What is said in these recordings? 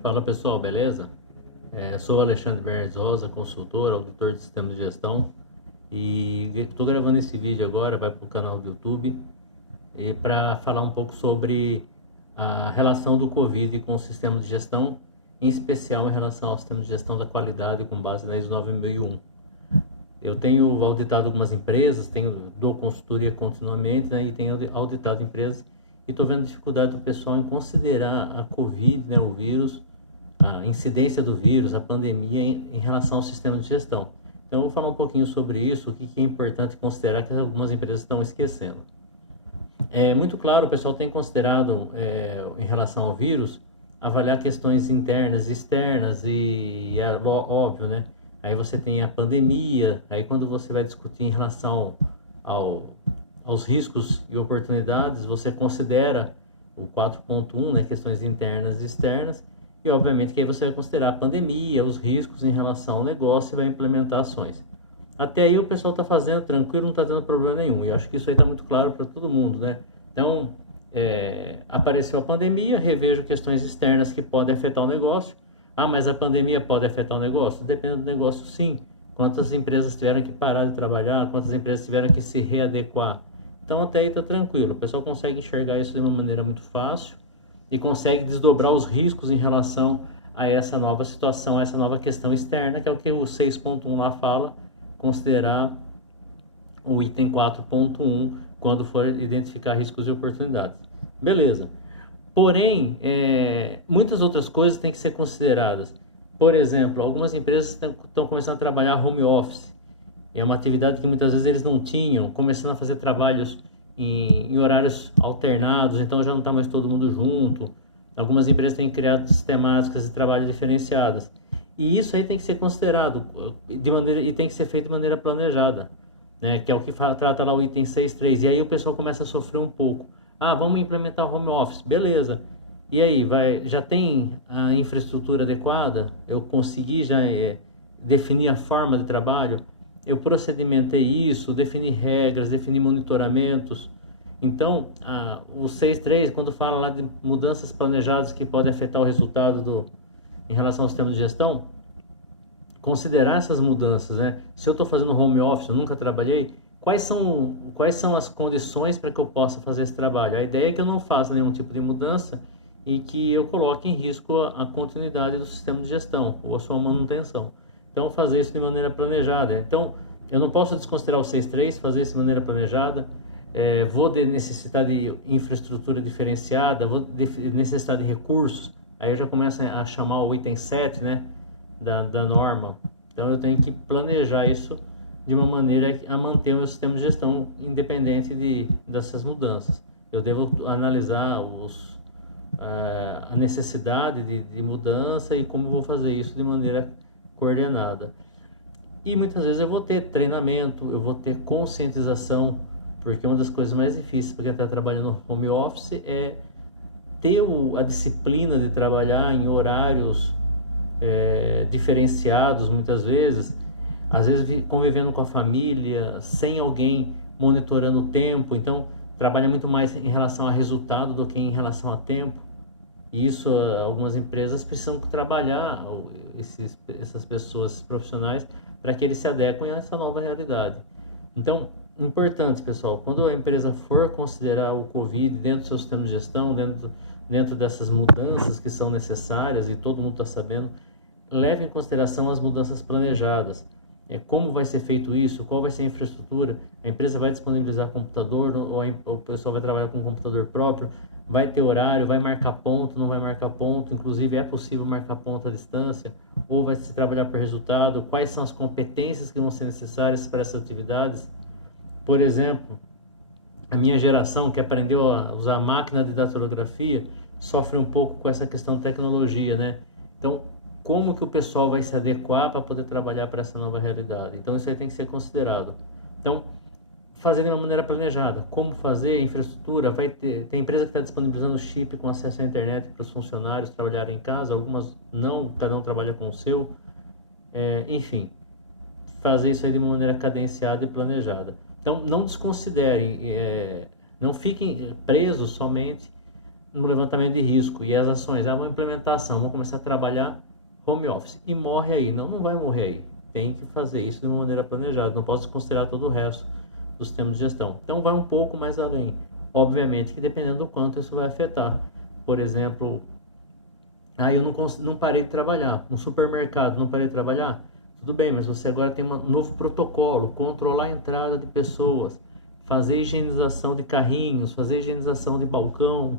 Fala pessoal, beleza? Sou Alexandre Bernes Rosa, consultor, auditor de sistemas de gestão e estou gravando esse vídeo agora, vai para o canal do YouTube para falar um pouco sobre a relação do Covid com o sistema de gestão, em especial em relação ao sistema de gestão da qualidade com base na ISO 9001. Eu tenho auditado algumas empresas, dou consultoria continuamente, né, e tenho auditado empresas e estou vendo dificuldade do pessoal em considerar a Covid, né, o vírus, a incidência do vírus, a pandemia em relação ao sistema de gestão. Então, eu vou falar um pouquinho sobre isso, o que é importante considerar que algumas empresas estão esquecendo. É muito claro, o pessoal tem considerado, em relação ao vírus, avaliar questões internas e externas, e é óbvio, né? Aí você tem a pandemia, aí quando você vai discutir em relação ao, aos riscos e oportunidades, você considera o 4.1, né, questões internas e externas, e obviamente que aí você vai considerar a pandemia, os riscos em relação ao negócio e vai implementar ações. Até aí o pessoal está fazendo tranquilo, não está tendo problema nenhum. E acho que isso aí está muito claro para todo mundo, né? Então, apareceu a pandemia, revejo questões externas que podem afetar o negócio. Ah, mas a pandemia pode afetar o negócio? Depende do negócio, sim. Quantas empresas tiveram que parar de trabalhar, quantas empresas tiveram que se readequar. Então, até aí está tranquilo. O pessoal consegue enxergar isso de uma maneira muito fácil e consegue desdobrar os riscos em relação a essa nova situação, a essa nova questão externa, que é o que o 6.1 lá fala, considerar o item 4.1 quando for identificar riscos e oportunidades. Beleza. Porém, muitas outras coisas têm que ser consideradas. Por exemplo, algumas empresas estão começando a trabalhar home office. É uma atividade que muitas vezes eles não tinham, começando a fazer trabalhos em horários alternados, então já não está mais todo mundo junto. Algumas empresas têm criado sistemáticas de trabalho diferenciadas. E isso aí tem que ser considerado de maneira, e tem que ser feito de maneira planejada, né? Que é o que trata lá o item 6.3. E aí o pessoal começa a sofrer um pouco. Ah, vamos implementar home office, beleza. E aí, já tem a infraestrutura adequada? Eu consegui já definir a forma de trabalho? Eu procedimentei isso, defini regras, defini monitoramentos. Então, o 6.3, quando fala lá de mudanças planejadas que podem afetar o resultado em relação ao sistema de gestão, considerar essas mudanças, né? Se eu estou fazendo home office, eu nunca trabalhei, quais são as condições para que eu possa fazer esse trabalho? A ideia é que eu não faça nenhum tipo de mudança e que eu coloque em risco a continuidade do sistema de gestão ou a sua manutenção. Então, fazer isso de maneira planejada. Então, eu não posso desconsiderar o 6.3, fazer isso de maneira planejada. Vou necessitar de infraestrutura diferenciada, vou necessitar de recursos. Aí eu já começo a chamar o item 7, né, da norma. Então eu tenho que planejar isso de uma maneira a manter o meu sistema de gestão independente dessas mudanças. Eu devo analisar a necessidade de mudança e como vou fazer isso de maneira coordenada. E muitas vezes eu vou ter treinamento, eu vou ter conscientização, porque uma das coisas mais difíceis para quem está trabalhando no home office é ter a disciplina de trabalhar em horários diferenciados muitas vezes, às vezes convivendo com a família, sem alguém monitorando o tempo, então trabalha muito mais em relação a resultado do que em relação a tempo. E isso, algumas empresas precisam trabalhar essas pessoas, esses profissionais, para que eles se adequem a essa nova realidade. Então, importante, pessoal, quando a empresa for considerar o Covid dentro do seu sistema de gestão, dentro dessas mudanças que são necessárias, e todo mundo está sabendo, leve em consideração as mudanças planejadas. Como vai ser feito isso? Qual vai ser a infraestrutura? A empresa vai disponibilizar computador ou o pessoal vai trabalhar com um computador próprio? Vai ter horário? Vai marcar ponto? Não vai marcar ponto? Inclusive, é possível marcar ponto à distância? Ou vai se trabalhar por resultado? Quais são as competências que vão ser necessárias para essas atividades? Por exemplo, a minha geração que aprendeu a usar a máquina de datilografia sofre um pouco com essa questão de tecnologia, né? Então, como que o pessoal vai se adequar para poder trabalhar para essa nova realidade? Então, isso aí tem que ser considerado. Então, fazer de uma maneira planejada. Como fazer? Infraestrutura. Tem empresa que está disponibilizando chip com acesso à internet para os funcionários trabalharem em casa. Algumas não, cada um trabalha com o seu. Enfim, fazer isso aí de uma maneira cadenciada e planejada. Então, não desconsiderem, não fiquem presos somente no levantamento de risco e as ações, uma implementação, vão começar a trabalhar home office e morre aí. Não, não vai morrer aí. Tem que fazer isso de uma maneira planejada. Não posso considerar todo o resto do sistema de gestão. Então vai um pouco mais além. Obviamente que dependendo do quanto isso vai afetar. Por exemplo, eu não parei de trabalhar. No supermercado, não parei de trabalhar? Tudo bem, mas você agora tem um novo protocolo, controlar a entrada de pessoas, fazer higienização de carrinhos, fazer higienização de balcão,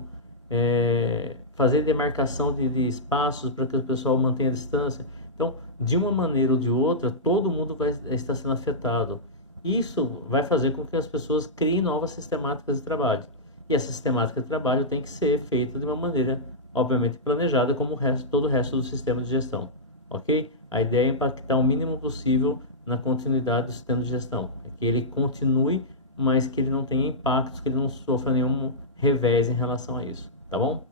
fazer demarcação de espaços para que o pessoal mantenha a distância. Então, de uma maneira ou de outra, todo mundo vai estar sendo afetado. Isso vai fazer com que as pessoas criem novas sistemáticas de trabalho. E essa sistemática de trabalho tem que ser feita de uma maneira, obviamente, planejada, como todo o resto do sistema de gestão. Ok? A ideia é impactar o mínimo possível na continuidade do sistema de gestão. É que ele continue, mas que ele não tenha impactos, que ele não sofra nenhum revés em relação a isso. Tá bom?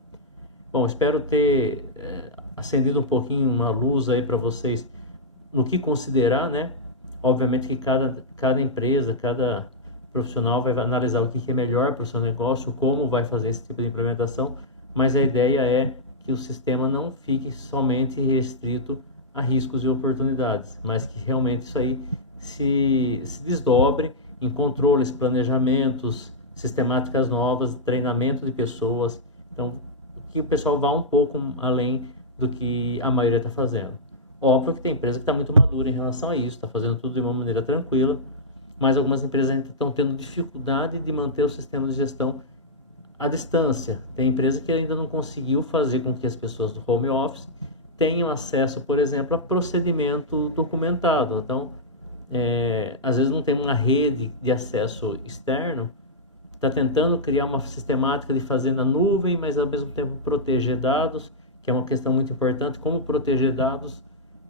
Bom, espero ter acendido um pouquinho uma luz aí para vocês no que considerar, né? Obviamente que cada empresa, cada profissional vai analisar o que é melhor para o seu negócio, como vai fazer esse tipo de implementação, mas a ideia é que o sistema não fique somente restrito a riscos e oportunidades, mas que realmente isso aí se desdobre em controles, planejamentos, sistemáticas novas, treinamento de pessoas. Então, que o pessoal vá um pouco além do que a maioria está fazendo. Óbvio que tem empresa que está muito madura em relação a isso, está fazendo tudo de uma maneira tranquila, mas algumas empresas ainda estão tendo dificuldade de manter o sistema de gestão à distância. Tem empresa que ainda não conseguiu fazer com que as pessoas do home office tenham acesso, por exemplo, a procedimento documentado. Então, às vezes não tem uma rede de acesso externo, está tentando criar uma sistemática de fazer na nuvem, mas ao mesmo tempo proteger dados, que é uma questão muito importante, como proteger dados,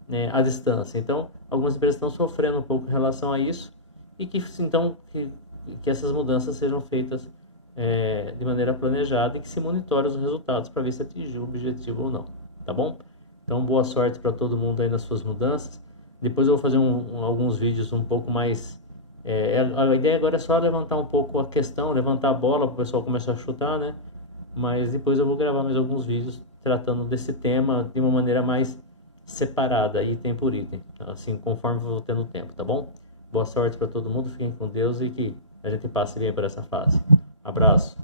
né, à distância. Então, algumas empresas estão sofrendo um pouco em relação a isso e que então que essas mudanças sejam feitas de maneira planejada e que se monitore os resultados para ver se atingiu o objetivo ou não, tá bom? Então, boa sorte para todo mundo aí nas suas mudanças. Depois eu vou fazer alguns vídeos um pouco mais... a ideia agora é só levantar um pouco a questão, levantar a bola para o pessoal começar a chutar, né? Mas depois eu vou gravar mais alguns vídeos tratando desse tema de uma maneira mais separada, item por item, assim, conforme eu vou tendo tempo, tá bom? Boa sorte para todo mundo, fiquem com Deus e que a gente passe bem por essa fase. Abraço.